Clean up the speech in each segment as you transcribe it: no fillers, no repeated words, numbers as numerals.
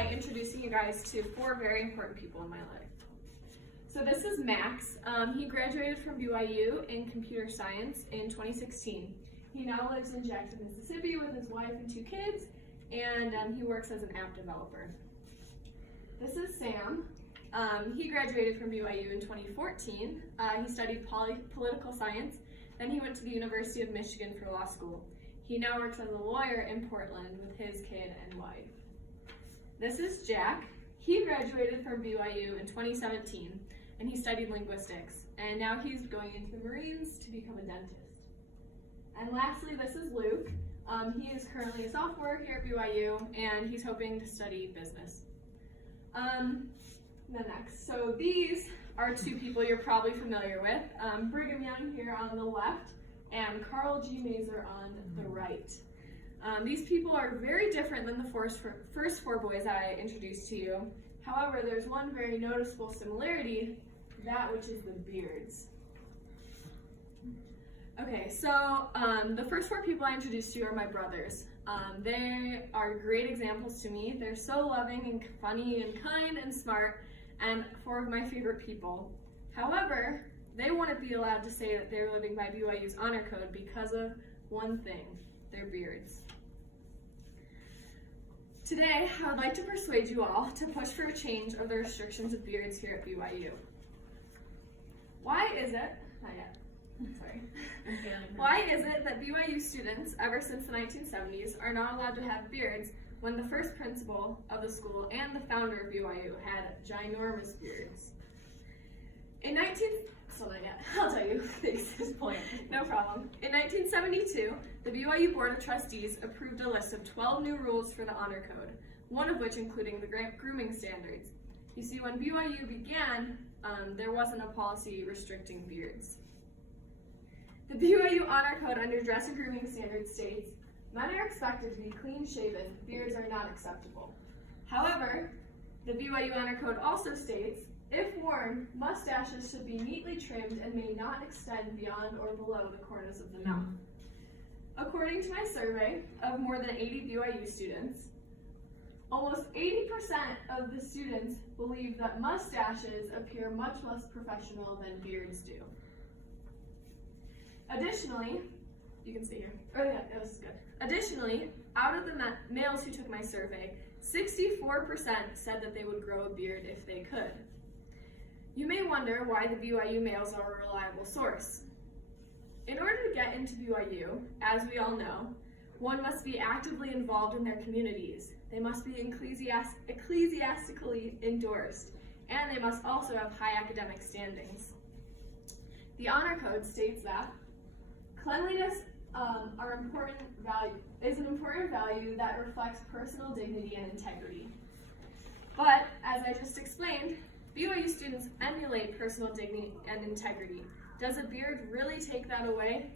by introducing you guys to 4 very important people in my life. So this is Max. He graduated from BYU in computer science in 2016. He now lives in Jackson, Mississippi with his wife and 2 kids, and he works as an app developer. This is Sam. He graduated from BYU in 2014. He studied political science, then he went to the University of Michigan for law school. He now works as a lawyer in Portland with his kid and wife. This is Jack. He graduated from BYU in 2017, and he studied linguistics, and now he's going into the Marines to become a dentist. And lastly, this is Luke. He is currently a sophomore here at BYU, and he's hoping to study business. Next, so these are 2 people you're probably familiar with. Brigham Young here on the left, and Carl G. Mazer on the right. These people are very different than the first 4 boys that I introduced to you. However, there's one very noticeable similarity, that which is the beards. Okay, so the first 4 people I introduced to you are my brothers. They are great examples to me. They're so loving and funny and kind and smart, and 4 of my favorite people. However, they wouldn't be allowed to say that they're living by BYU's honor code because of one thing, their beards. Today, I would like to persuade you all to push for a change of the restrictions of beards here at BYU. Why is it, not yet, sorry. Why is it that BYU students, ever since the 1970s, are not allowed to have beards when the first principal of the school and the founder of BYU had ginormous beards? I'll tell you, thanks, this point. No problem. In 1972, the BYU Board of Trustees approved a list of 12 new rules for the honor code, one of which including the grooming standards. You see, when BYU began, there wasn't a policy restricting beards. The BYU honor code under dress and grooming standards states, men are expected to be clean-shaven, beards are not acceptable. However, the BYU honor code also states, if worn, mustaches should be neatly trimmed and may not extend beyond or below the corners of the mouth. According to my survey of more than 80 BYU students, almost 80% of the students believe that mustaches appear much less professional than beards do. Additionally, you can see here. Oh yeah, that was good. Additionally, out of the males who took my survey, 64% said that they would grow a beard if they could. You may wonder why the BYU males are a reliable source. In order to get into BYU, as we all know, one must be actively involved in their communities. They must be ecclesiastically endorsed, and they must also have high academic standings. The honor code states that cleanliness is an important value that reflects personal dignity and integrity. But, as I just explained, BYU students emulate personal dignity and integrity. Does a beard really take that away?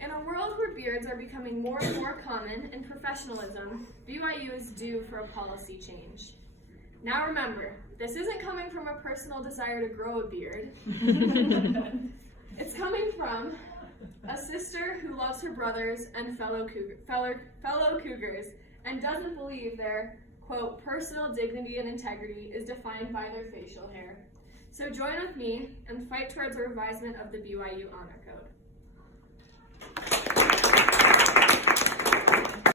In a world where beards are becoming more and more common in professionalism, BYU is due for a policy change. Now remember, this isn't coming from a personal desire to grow a beard. It's coming from a sister who loves her brothers and fellow Cougars and doesn't believe their, quote, personal dignity and integrity is defined by their facial hair. So join with me and fight towards a revisement of the BYU Honor Code.